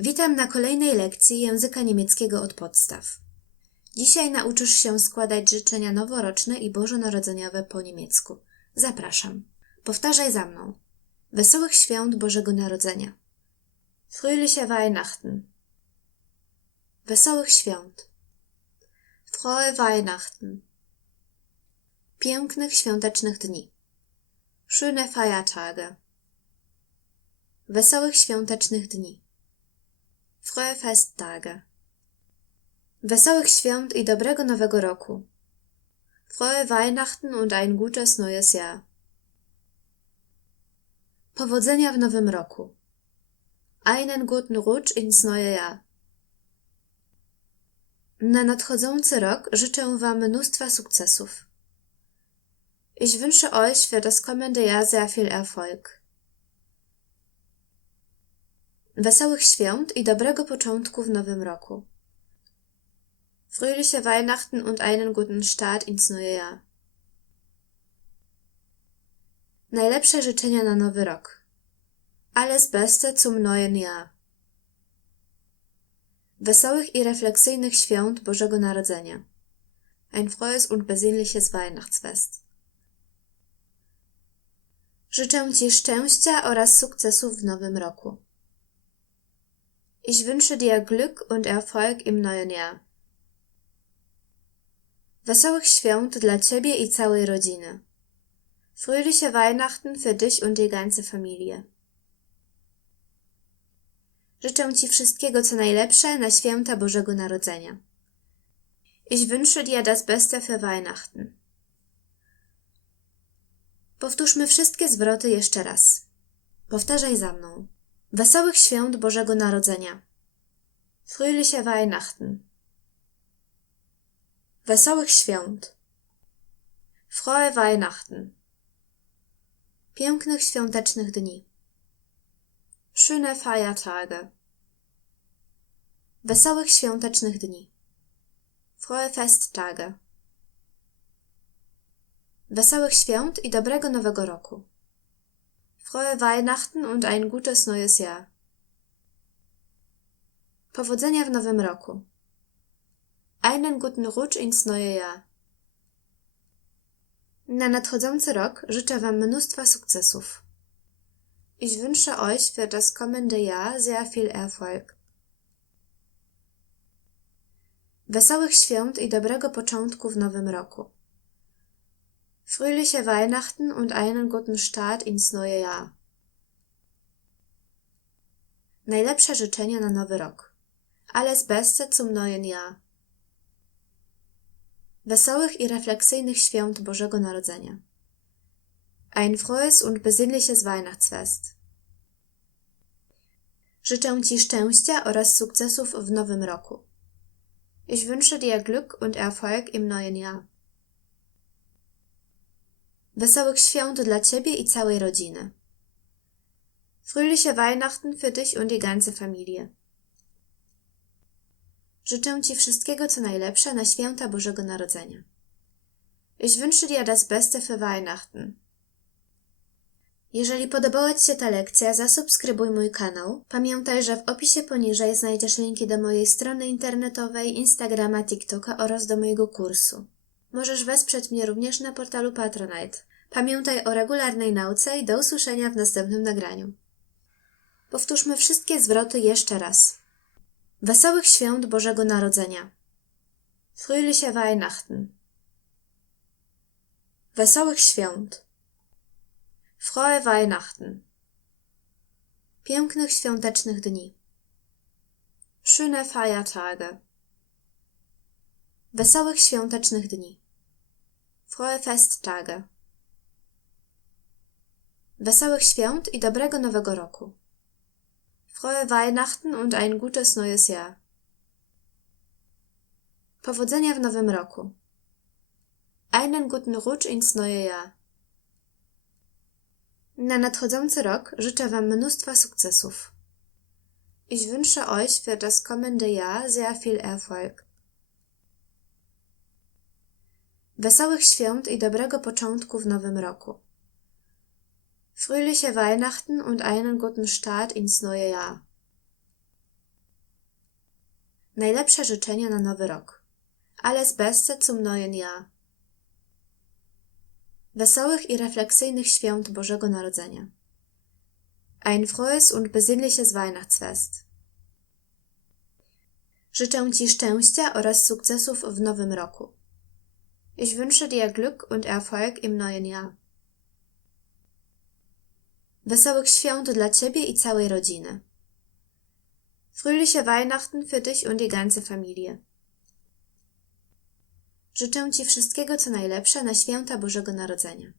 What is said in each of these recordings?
Witam na kolejnej lekcji języka niemieckiego od podstaw. Dzisiaj nauczysz się składać życzenia noworoczne i bożonarodzeniowe po niemiecku. Zapraszam. Powtarzaj za mną. Wesołych świąt Bożego Narodzenia. Fröhliche Weihnachten. Wesołych świąt. Frohe Weihnachten. Pięknych świątecznych dni. Schöne Feiertage. Wesołych świątecznych dni. Frohe Festtage. Wesołych świąt i dobrego nowego roku. Frohe Weihnachten und ein gutes neues Jahr. Powodzenia w nowym roku. Einen guten Rutsch ins neue Jahr. Na nadchodzący rok życzę Wam mnóstwa sukcesów. Ich wünsche euch für das kommende Jahr sehr viel Erfolg. Wesołych świąt i dobrego początku w nowym roku. Fröhliche Weihnachten und einen guten Start ins neue Jahr. Najlepsze życzenia na nowy rok. Alles Beste zum neuen Jahr. Wesołych i refleksyjnych świąt Bożego Narodzenia. Ein frohes und besinnliches Weihnachtsfest. Życzę Ci szczęścia oraz sukcesów w nowym roku. Ich wünsche dir Glück und Erfolg im neuen Jahr. Wesołych świąt dla Ciebie i całej rodziny. Fröhliche Weihnachten für dich und die ganze Familie. Życzę Ci wszystkiego co najlepsze na święta Bożego Narodzenia. Ich wünsche dir das Beste für Weihnachten. Powtórzmy wszystkie zwroty jeszcze raz. Powtarzaj za mną. Wesołych świąt Bożego Narodzenia. Fröhliche Weihnachten. Wesołych świąt. Frohe Weihnachten. Pięknych świątecznych dni. Schöne Feiertage. Wesołych świątecznych dni. Frohe Festtage. Wesołych świąt i dobrego nowego roku. Frohe Weihnachten und ein gutes neues Jahr. Powodzenia w nowym roku. Einen guten Rutsch ins neue Jahr. Na nadchodzący rok życzę Wam mnóstwa sukcesów. Ich wünsche euch für das kommende Jahr sehr viel Erfolg. Wesołych świąt i dobrego początku w nowym roku. Fröhliche Weihnachten und einen guten Start ins neue Jahr. Najlepsze życzenia na nowy rok. Alles Beste zum neuen Jahr. Wesołych i refleksyjnych świąt Bożego Narodzenia. Ein frohes und besinnliches Weihnachtsfest. Życzę Ci szczęścia oraz sukcesów w nowym roku. Ich wünsche dir Glück und Erfolg im neuen Jahr. Wesołych świąt dla Ciebie i całej rodziny. Fröhliche Weihnachten für dich und die ganze Familie. Życzę Ci wszystkiego co najlepsze na święta Bożego Narodzenia. Ich wünsche dir das Beste für Weihnachten. Jeżeli podobała Ci się ta lekcja, zasubskrybuj mój kanał. Pamiętaj, że w opisie poniżej znajdziesz linki do mojej strony internetowej, Instagrama, TikToka oraz do mojego kursu. Możesz wesprzeć mnie również na portalu Patronite. Pamiętaj o regularnej nauce i do usłyszenia w następnym nagraniu. Powtórzmy wszystkie zwroty jeszcze raz. Wesołych świąt Bożego Narodzenia. Fröhliche Weihnachten. Wesołych świąt. Frohe Weihnachten. Pięknych świątecznych dni. Schöne Feiertage. Wesołych świątecznych dni. Frohe Festtage. Wesołych świąt i dobrego nowego roku. Frohe Weihnachten und ein gutes neues Jahr. Powodzenia w nowym roku. Einen guten Rutsch ins neue Jahr. Na nadchodzący rok życzę Wam mnóstwa sukcesów. Ich wünsche euch für das kommende Jahr sehr viel Erfolg. Wesołych świąt i dobrego początku w nowym roku. Fröhliche Weihnachten und einen guten Start ins neue Jahr. Najlepsze życzenia na nowy rok. Alles Beste zum neuen Jahr. Wesołych i refleksyjnych świąt Bożego Narodzenia. Ein frohes und besinnliches Weihnachtsfest. Życzę Ci szczęścia oraz sukcesów w nowym roku. Ich wünsche dir Glück und Erfolg im neuen Jahr. Wesołych świąt dla Ciebie i całej rodziny. Fröhliche Weihnachten für dich und die ganze Familie. Życzę Ci wszystkiego co najlepsze na święta Bożego Narodzenia.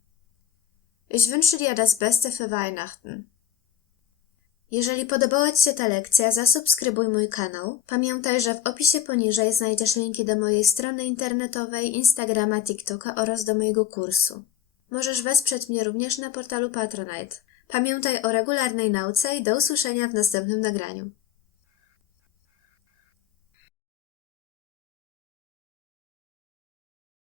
Ich wünsche dir das Beste für Weihnachten. Jeżeli podobała Ci się ta lekcja, zasubskrybuj mój kanał. Pamiętaj, że w opisie poniżej znajdziesz linki do mojej strony internetowej, Instagrama, TikToka oraz do mojego kursu. Możesz wesprzeć mnie również na portalu Patronite. Pamiętaj o regularnej nauce i do usłyszenia w następnym nagraniu.